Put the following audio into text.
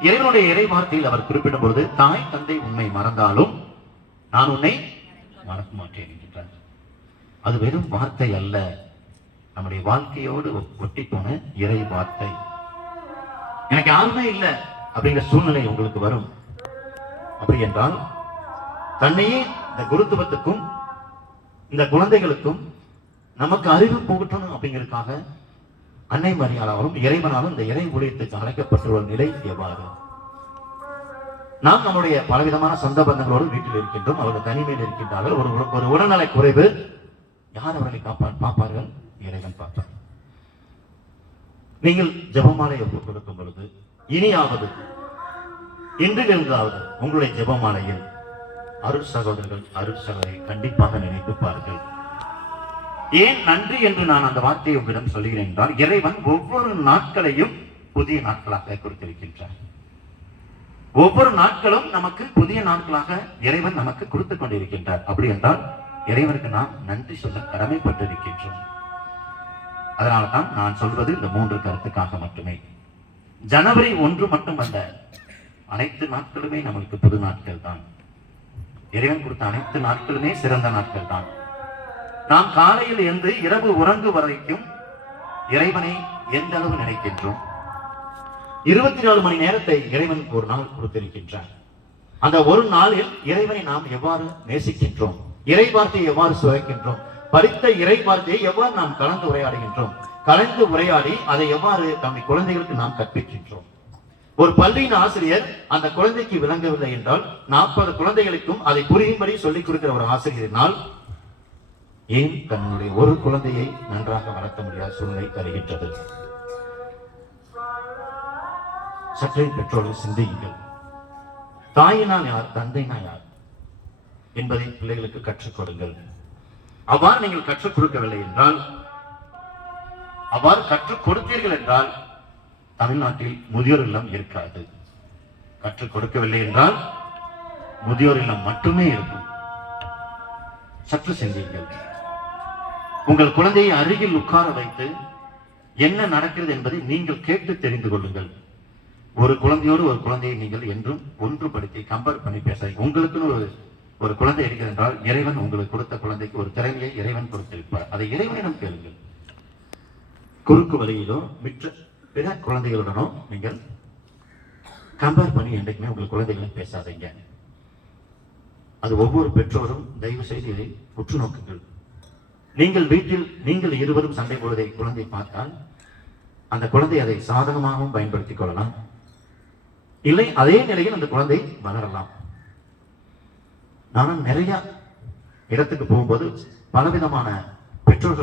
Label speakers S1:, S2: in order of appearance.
S1: இறைவனுடைய இறை வார்த்தையில் அவர் குறிப்பிடும் பொழுது தாய் தந்தை உண்மை மறந்தாலும் நான் உன்னை மறக்க மாட்டேன் என்கின்றார் அது வெறும் வார்த்தை அல்ல. நம்முடைய வாழ்க்கையோடு ஒ- ஒட்டி போன இறை வார்த்தை. எனக்கு யாருமே இல்லை அப்படிங்கிற சூழ்நிலை உங்களுக்கு வரும். அப்படி என்றால் தன்னையே இந்த குருத்துவத்துக்கும் இந்த குழந்தைகளுக்கும் நமக்கு அறிவு புகட்டணும் அப்படிங்கிறதுக்காக அன்னை மரியாளாலும் இறைவனாலும் இந்த இறை ஊழியத்துக்கு அழைக்கப்பட்டுள்ள நிலை எவ்வாறு? நாம் நம்முடைய பலவிதமான சொந்த பந்தங்களோடு வீட்டில் இருக்கின்றோம். அவர்கள் தனிமையில் இருக்கின்றார்கள். ஒரு ஒரு உடல்நலை குறைவு யார் அவர்களை காப்பா பார்ப்பார்கள் இறைவன் பார்ப்பார். நீங்கள் ஜெபமாலை ஒப்புக் கொடுக்கும் பொழுது இனியாவது இன்றிலிருந்தாவது உங்களுடைய ஜெபமாலையில் அருள் சகோதரர்கள் அருள் சகோதரை கண்டிப்பாக நினைத்து பாருங்கள் ஏன் நன்றி என்று நான் அந்த வார்த்தையை உங்களிடம் சொல்கிறேன் என்றால் இறைவன் ஒவ்வொரு நாட்களையும் புதிய நாட்களாக கொடுத்திருக்கின்றார் ஒவ்வொரு நாட்களும் நமக்கு புதிய நாட்களாக இறைவன் நமக்கு கொடுத்துக் கொண்டிருக்கின்றார். அப்படி என்றால் இறைவனுக்கு நாம் நன்றி சொல்ல கடமைப்பட்டிருக்கின்றோம். அதனால்தான் நான் சொல்வது இந்த மூன்று கருத்துக்காக மட்டுமே. ஜனவரி ஒன்று மட்டுமல்ல அனைத்து நாட்களுமே நம்மளுக்கு புது நாட்கள் தான் இறைவன் கொடுத்த அனைத்து நாட்களுமே சிறந்த நாட்கள் தான் நாம் காலையில் இருந்து இரவு உறங்கு வரைக்கும் இறைவனை எந்த அளவு நினைக்கின்றோம்? இருபத்தி நாலு மணி நேரத்தை இறைவன் ஒரு நாள் கொடுத்திருக்கின்றார் அந்த ஒரு நாளில் இறைவனை நாம் எவ்வாறு நேசிக்கின்றோம்? இறை வார்த்தையை எவ்வாறு சுவைக்கின்றோம் படித்த இறை வார்த்தையை எவ்வாறு நாம் கலந்து உரையாடுகின்றோம்? கலந்து உரையாடி அதை எவ்வாறு நம்முடைய குழந்தைகளுக்கு நாம் கற்பிக்கின்றோம்? ஒரு பள்ளியின் ஆசிரியர் அந்த குழந்தைக்கு விளங்கவில்லை என்றால் நாற்பது குழந்தைகளுக்கும் அதை புரியும்படி சொல்லிக் கொடுக்கிற ஒரு ஆசிரியரினால் ஏன் தன்னுடைய ஒரு குழந்தையை நன்றாக வளர்க்க முடியாத சூழ்நிலை தருகின்றது? சற்றே பெற்றோர்கள் சிந்தியுங்கள். தாயினால் யார் தந்தைனா யார் என்பதை பிள்ளைகளுக்கு கற்றுக் கொடுங்கள். அவ்வாறு நீங்கள் கற்றுக் கொடுக்கவில்லை என்றால் அவ்வாறு கற்றுக் கொடுத்தீர்கள் என்றால் தமிழ்நாட்டில் முதியோர் இல்லம் இருக்காது. கற்றுக் கொடுக்கவில்லை என்றால் முதியோர் இல்லம் மட்டுமே இருக்கும். சற்று சிந்தியுங்கள். உங்கள் குழந்தையை அருகில் உட்கார வைத்து என்ன நடக்கிறது என்பதை நீங்கள் கேட்டு தெரிந்து கொள்ளுங்கள். ஒரு குழந்தையோடு ஒரு குழந்தையை நீங்கள் என்றும் ஒன்றுபடுத்தி கம்பேர் பண்ணி பேச உங்களுக்குன்னு ஒரு ஒரு குழந்தை இருக்கிறது என்றால் இறைவன் உங்களுக்கு கொடுத்த குழந்தைக்கு ஒரு திறமையை இறைவன் கொடுத்திருப்பார். அதை இறைவனிடம் கேளுங்கள். குறுக்கு வழியிலோ மிற்ற பிற குழந்தைகளுடனோ நீங்கள் கம்பேர் பண்ணி என்றைக்குமே உங்கள் குழந்தைகளும் பேசாதீங்க. அது ஒவ்வொரு பெற்றோரும் தயவு செய்து இதை உற்று நோக்குங்கள். நீங்கள் வீட்டில் நீங்கள் இருவரும் சண்டை போடுவதை குழந்தை பார்த்தால் அந்த குழந்தை அதை சாதகமாகவும் பயன்படுத்திக் கொள்ளலாம். இல்லை அதே நிலையில் அந்த குழந்தை வளரலாம். நானும் நிறைய இடத்துக்கு போகும்போது பலவிதமான பெற்றோர்கள்